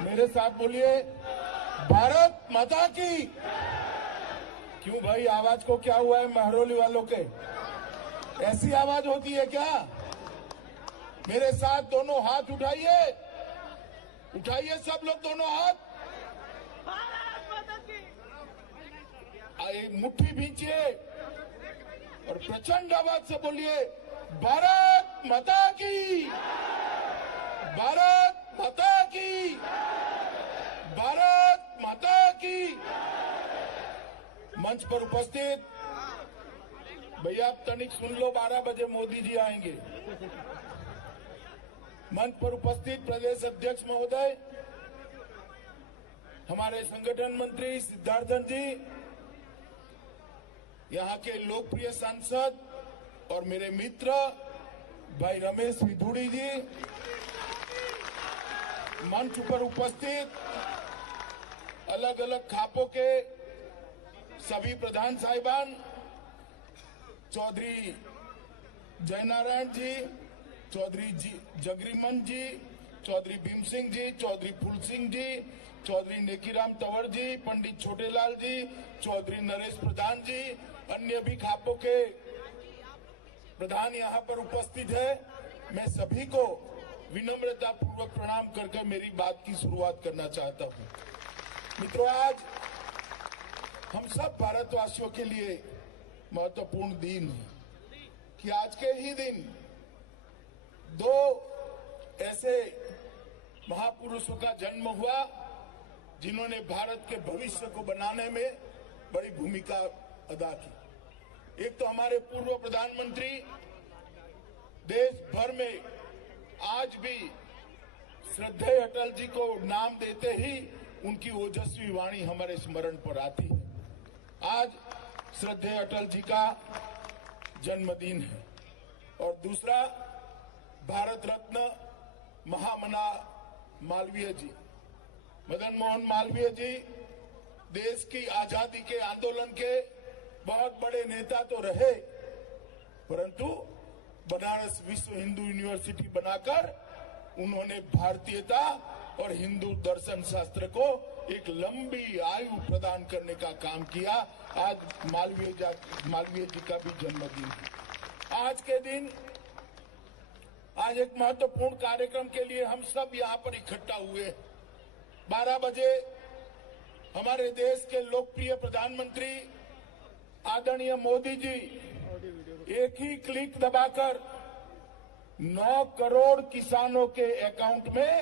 मेरे साथ बोलिए, भारत माता की। क्यों भाई, आवाज को क्या हुआ है महरौली वालों के? ऐसी आवाज होती है क्या? मेरे साथ दोनों हाथ उठाइए, उठाइए सब लोग दोनों हाथ, एक मुट्ठी भींचिए और प्रचंड आवाज से बोलिए, भारत माता की, भारत माता की, भारत माता की। मंच पर उपस्थित भैया तनिक सुन लो, 12 बजे मोदी जी आएंगे। मंच पर उपस्थित प्रदेश अध्यक्ष महोदय, हमारे संगठन मंत्री सिद्धार्थन जी, यहाँ के लोकप्रिय सांसद और मेरे मित्र भाई रमेश विधुड़ी जी, मंच पर उपस्थित अलग अलग खापों के सभी प्रधान साहिबान, चौधरी जयनारायण जी, चौधरी जगरीमन जी, चौधरी भीम सिंह जी, चौधरी फूल सिंह जी, चौधरी नेकीराम तंवर जी, पंडित छोटेलाल जी, चौधरी नरेश प्रधान जी, अन्य भी खापों के प्रधान यहाँ पर उपस्थित है। मैं सभी को विनम्रता पूर्वक प्रणाम करके मेरी बात की शुरुआत करना चाहता हूँ। मित्रों, आज हम सब भारतवासियों के लिए महत्वपूर्ण दिन है कि आज के ही दिन दो ऐसे महापुरुषों का जन्म हुआ जिन्होंने भारत के भविष्य को बनाने में बड़ी भूमिका अदा की। एक तो हमारे पूर्व प्रधानमंत्री, देश भर में आज भी श्रद्धेय अटल जी को नाम देते ही उनकी ओजस्वी वाणी हमारे स्मरण पर आती है। आज श्रद्धेय अटल जी का जन्मदिन है। और दूसरा, भारत रत्न महामना मालवीय जी, मदन मोहन मालवीय जी देश की आजादी के आंदोलन के बहुत बड़े नेता तो रहे, परंतु बनारस विश्व हिंदू यूनिवर्सिटी बनाकर उन्होंने भारतीयता और हिंदू दर्शन शास्त्र को एक लंबी आयु प्रदान करने का काम किया। आज मालवीय जी का भी जन्मदिन है। आज के दिन, आज एक महत्वपूर्ण कार्यक्रम के लिए हम सब यहाँ पर इकट्ठा हुए। 12 बजे हमारे देश के लोकप्रिय प्रधानमंत्री आदरणीय मोदी जी एक ही क्लिक दबाकर 9 करोड़ किसानों के अकाउंट में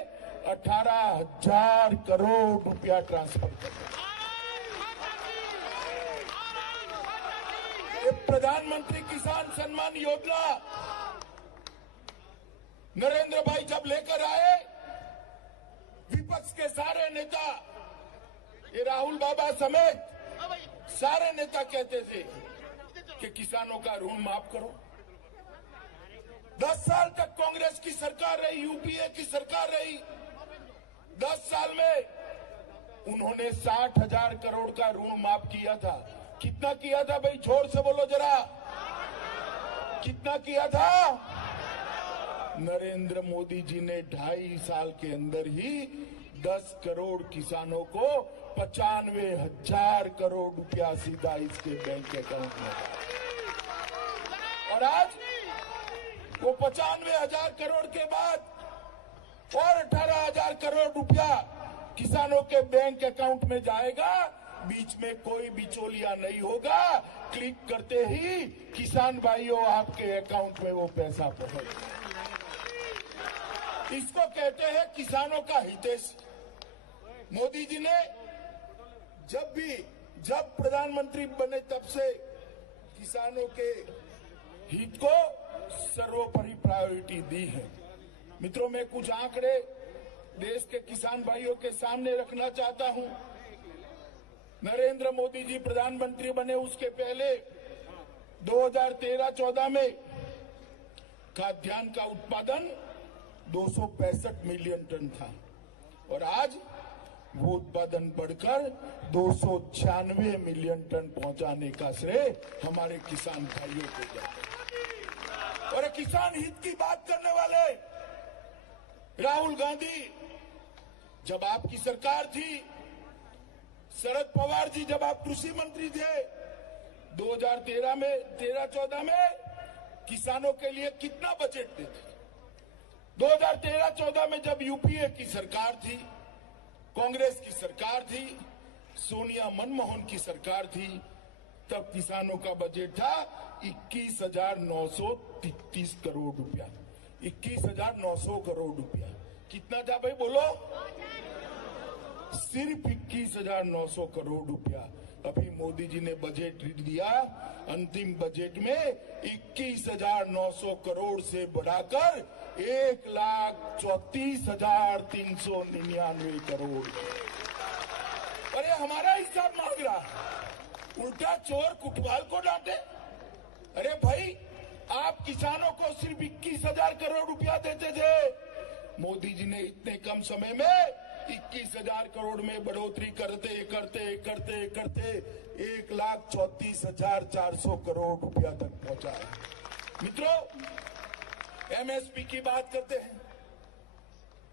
18,000 करोड़ रुपया ट्रांसफर कर दिया। प्रधानमंत्री किसान सम्मान योजना नरेंद्र भाई जब लेकर आए, विपक्ष के सारे नेता, ये राहुल बाबा समेत सारे नेता कहते थे कि किसानों का ऋण माफ करो। 10 साल तक कांग्रेस की सरकार रही, यूपीए की सरकार रही। 10 साल में उन्होंने 60,000 करोड़ का ऋण माफ किया था। कितना किया था भाई, जोर से बोलो जरा, कितना किया था? नरेंद्र मोदी जी ने 2.5 साल के अंदर ही 10 करोड़ किसानों को 95,000 करोड़ रुपया सीधा इसके बैंक अकाउंट में। और आज वो 95,000 करोड़ के बाद और 18,000 करोड़ रुपया किसानों के बैंक अकाउंट में जाएगा। बीच में कोई बिचौलिया नहीं होगा। क्लिक करते ही किसान भाइयों आपके अकाउंट में वो पैसा पहुंचेगा। इसको कहते हैं किसानों का हितैषी। मोदी जी ने जब प्रधानमंत्री बने तब से किसानों के हित को सर्वोपरि प्रायोरिटी दी है। मित्रों, मैं कुछ आंकड़े देश के किसान भाइयों के सामने रखना चाहता हूं। नरेंद्र मोदी जी प्रधानमंत्री बने उसके पहले 2013-14 में खाद्यान्न का उत्पादन 265 मिलियन टन था और आज वो उत्पादन बढ़कर 296 मिलियन टन पहुंचाने का श्रेय हमारे किसान भाइयों को जाता है। और किसान हित की बात करने वाले राहुल गांधी जब आपकी सरकार थी, शरद पवार जी जब आप कृषि मंत्री थे, 2013 में 13-14 में किसानों के लिए कितना बजट देते थे? 2013-14 में जब यूपीए की सरकार थी, कांग्रेस की सरकार थी, सोनिया मनमोहन की सरकार थी, तब किसानों का बजट था 21,933 करोड़ रुपया। 21,900 करोड़ रुपया। कितना था भाई बोलो? सिर्फ 21,900 करोड़ रुपया। अभी मोदी जी ने बजट दिया, अंतिम बजट में 21,900 करोड़ से बढ़ाकर 1,34,399 करोड़। अरे हमारा हिसाब मांग रहा, उल्टा चोर कुटवाल को डांटे। अरे भाई, आप किसानों को सिर्फ 21,000 करोड़ रुपया देते थे, मोदी जी ने इतने कम समय में 21,000 करोड़ में बढ़ोतरी करते करते करते करते 1,34,400 करोड़ रुपया तक पहुंचा। मित्रों, एमएसपी की बात करते हैं।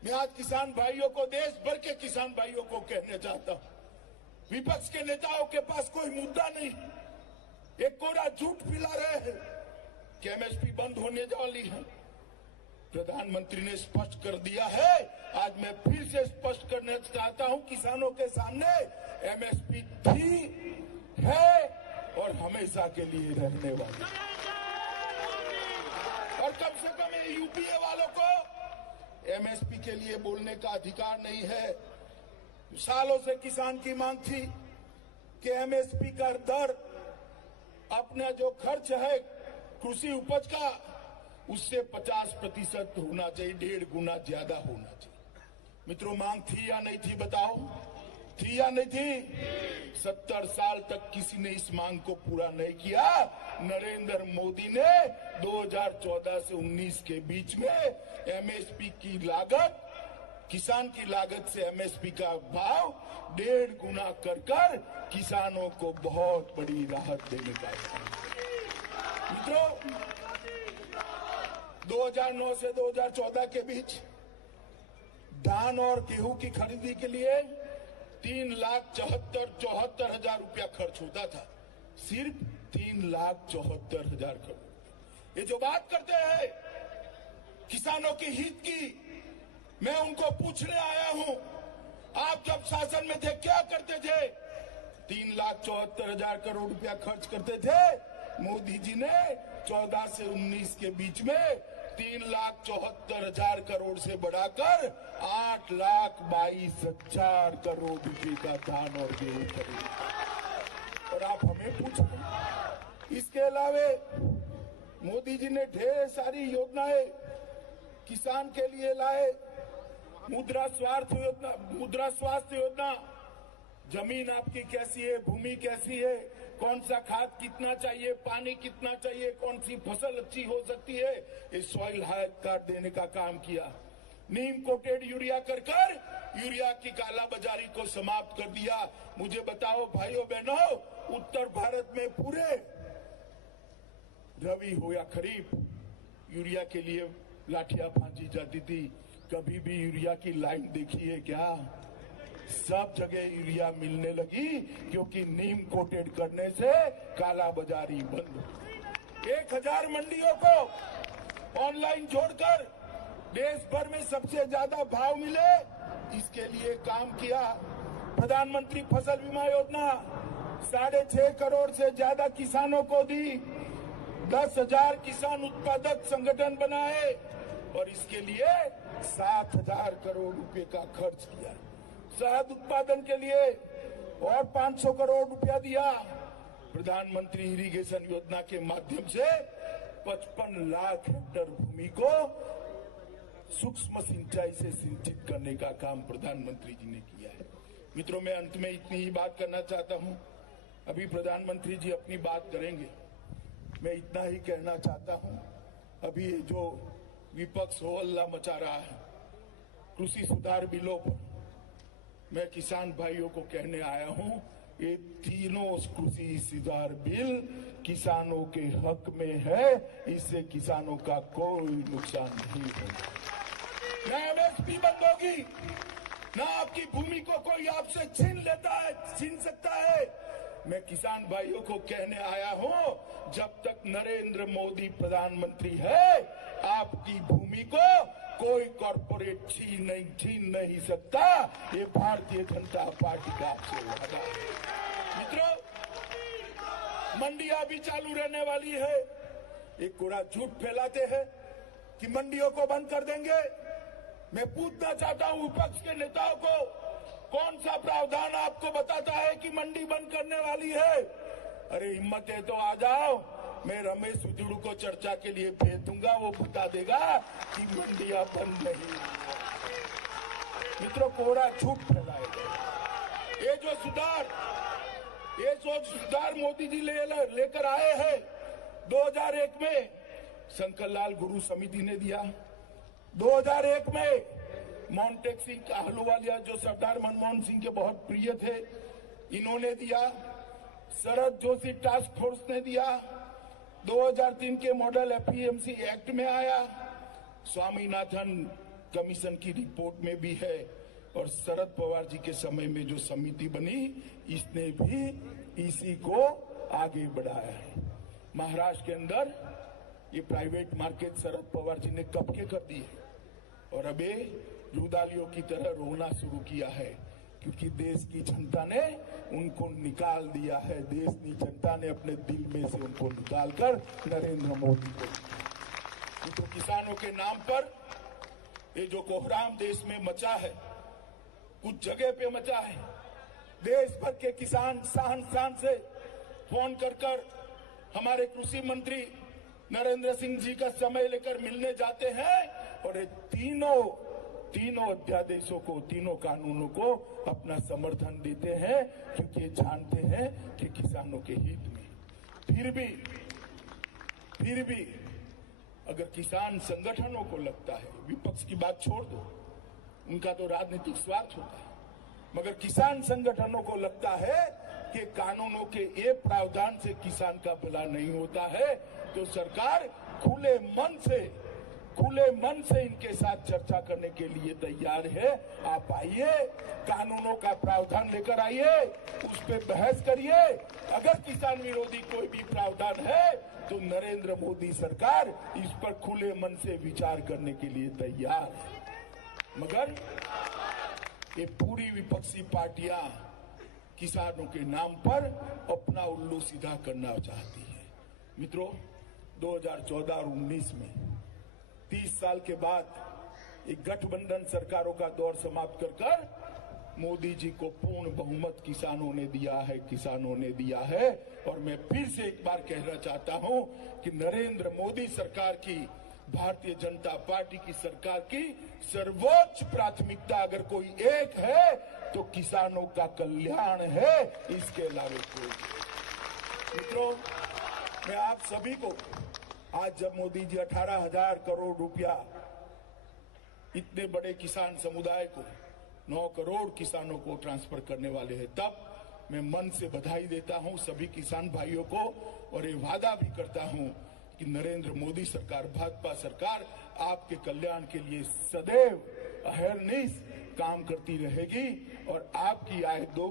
मैं आज किसान भाइयों को, देश भर के किसान भाइयों को कहना चाहता हूं, विपक्ष के नेताओं के पास कोई मुद्दा नहीं, एक कोरा झूठ फैला रहे हैं कि एमएसपी बंद होने वाली है। प्रधानमंत्री ने स्पष्ट कर दिया है, आज मैं फिर से स्पष्ट करना चाहता हूं किसानों के सामने, एमएसपी थी, है और हमेशा के लिए रहने वाली। और कम से कम यूपीए वालों को एमएसपी के लिए बोलने का अधिकार नहीं है। सालों से किसान की मांग थी कि एमएसपी का दर अपना जो खर्च है कृषि उपज का, उससे 50% होना चाहिए, 1.5 गुना ज्यादा होना चाहिए। मित्रों, मांग थी या नहीं थी बताओ? थी या नहीं थी? 70 साल तक किसी ने इस मांग को पूरा नहीं किया। नरेंद्र मोदी ने 2014 से 19 के बीच में एमएसपी की लागत, किसान की लागत से एमएसपी का भाव 1.5 गुना कर किसानों को बहुत बड़ी राहत देने का। मित्रों, 2009 से 2014 के बीच धान और गेहूं की खरीदी के लिए 3,74,74,000 रुपया खर्च होता था। सिर्फ 3,74,000 करोड़। ये जो बात करते हैं किसानों के हित की, मैं उनको पूछने आया हूं, आप जब शासन में थे क्या करते थे? 3,74,000 करोड़ रुपया खर्च करते थे। मोदी जी ने 14 से 19 के बीच में 3,74,000 करोड़ से बढ़ाकर 8,22,000 करोड़ रुपए का धान और गेहूं खरीदा। और आप हमें पूछ रहे हैं। इसके अलावे मोदी जी ने ढेर सारी योजनाएं किसान के लिए लाए। मुद्रा स्वास्थ्य योजना, जमीन आपकी कैसी है, भूमि कैसी है, कौन सा खाद कितना चाहिए, पानी कितना चाहिए, कौन सी फसल अच्छी हो सकती है, इस सॉइल हेल्थ कार्ड देने का काम किया। नीम कोटेड यूरिया कर यूरिया की कालाबाजारी को समाप्त कर दिया। मुझे बताओ भाइयों बहनों, उत्तर भारत में पूरे रबी हो या खरीफ यूरिया के लिए लाठियां भांजी जाती थी। कभी भी यूरिया की लाइन देखी है क्या? सब जगह यूरिया मिलने लगी क्योंकि नीम कोटेड करने से कालाबाजारी बंद। 1,000 मंडियों को ऑनलाइन जोड़कर देश भर में सबसे ज्यादा भाव मिले, इसके लिए काम किया। प्रधानमंत्री फसल बीमा योजना 6.5 करोड़ से ज्यादा किसानों को दी। 10,000 किसान उत्पादक संगठन बनाए और इसके लिए 7,000 करोड़ रुपए का खर्च किया। शहद उत्पादन के लिए और 500 करोड़ रुपया दिया। प्रधानमंत्री इरिगेशन योजना के माध्यम से 55 लाख हेक्टेयर भूमि को सूक्ष्म सिंचाई से सिंचित करने का काम प्रधानमंत्री जी ने किया है। मित्रों, मैं अंत में इतनी ही बात करना चाहता हूं। अभी प्रधानमंत्री जी अपनी बात करेंगे, मैं इतना ही कहना चाहता हूं। अभी जो विपक्ष हो हल्ला मचा रहा है कृषि सुधार बिलों पर, मैं किसान भाइयों को कहने आया हूं, ये तीनों कृषि सुधार बिल किसानों के हक में है, इससे किसानों का कोई नुकसान नहीं होगा। न एमएसपी बंद होगी, ना आपकी भूमि को कोई आपसे छीन सकता है। मैं किसान भाइयों को कहने आया हूं, जब तक नरेंद्र मोदी प्रधानमंत्री है, आपकी भूमि को कोई कॉर्पोरेट छीन नहीं सकता। ये भारतीय जनता पार्टी का आपसे वादा है। मित्रों, मंडियां भी चालू रहने वाली है। एक कोरा झूठ फैलाते हैं कि मंडियों को बंद कर देंगे। मैं पूछना चाहता हूं विपक्ष के नेताओं को, कौन सा प्रावधान आपको बताता है कि मंडी बंद करने वाली है? अरे हिम्मत है तो आ जाओ, मैं रमेश उजुड़ू को चर्चा के लिए भेज दूंगा, वो बता देगा कि मंडियां बंद नहीं। मित्रों, कोरा झूठ फैलाएगा। ये जो सुधार मोदी जी लेकर आए हैं 2001 में शंकर लाल गुरु समिति ने दिया, 2001 में मोन्टेक सिंह आहलूवालिया जो सरदार मनमोहन सिंह के बहुत प्रिय थे, इन्होंने दिया, शरद जोशी टास्क फोर्स ने दिया, 2003 के मॉडल एपीएमसी एक्ट में आया, स्वामीनाथन कमीशन की रिपोर्ट में भी है, और शरद पवार जी के समय में जो समिति बनी, इसने भी इसी को आगे बढ़ाया है। महाराष्ट्र के अंदर ये प्राइवेट मार्केट शरद पवार जी ने कब के कर दिए, और अब ये रुदालियों की तरह रोना शुरू किया है, क्योंकि देश की जनता ने उनको निकाल दिया है। देश की जनता ने अपने दिल में से उनको निकालकर नरेंद्र मोदी को। तो किसानों के नाम पर ये जो कोहराम देश में मचा है, कुछ जगह पे मचा है, देश भर के किसान शान से फोन कर हमारे कृषि मंत्री नरेंद्र सिंह जी का समय लेकर मिलने जाते हैं, और ये तीनों अध्यादेशों को, तीनों कानूनों को अपना समर्थन देते हैं, क्योंकि ये जानते हैं कि किसानों के हित में। फिर भी अगर किसान संगठनों को लगता है, विपक्ष की बात छोड़ दो, उनका तो राजनीतिक स्वार्थ होता है, मगर किसान संगठनों को लगता है कि कानूनों के एक प्रावधान से किसान का भला नहीं होता है, तो सरकार खुले मन से इनके साथ चर्चा करने के लिए तैयार है। आप आइए, कानूनों का प्रावधान लेकर आइए, उस पर बहस करिए। अगर किसान विरोधी कोई भी प्रावधान है तो नरेंद्र मोदी सरकार इस पर खुले मन से विचार करने के लिए तैयार है। मगर ये पूरी विपक्षी पार्टियां किसानों के नाम पर अपना उल्लू सीधा करना चाहती है। मित्रों, 2014 और 19 में 30 साल के बाद एक गठबंधन सरकारों का दौर समाप्त कर मोदी जी को पूर्ण बहुमत किसानों ने दिया है। और मैं फिर से एक बार कहना चाहता हूं कि नरेंद्र मोदी सरकार की, भारतीय जनता पार्टी की सरकार की सर्वोच्च प्राथमिकता अगर कोई एक है तो किसानों का कल्याण है, इसके अलावा कोई। मित्रों, मैं आप सभी को आज जब मोदी जी 18,000 करोड़ रुपया इतने बड़े किसान समुदाय को, 9 करोड़ किसानों को ट्रांसफर करने वाले हैं, तब मैं मन से बधाई देता हूं सभी किसान भाइयों को, और ये वादा भी करता हूं कि नरेंद्र मोदी सरकार, भाजपा सरकार आपके कल्याण के लिए सदैव अहरनिश काम करती रहेगी, और आपकी आय 2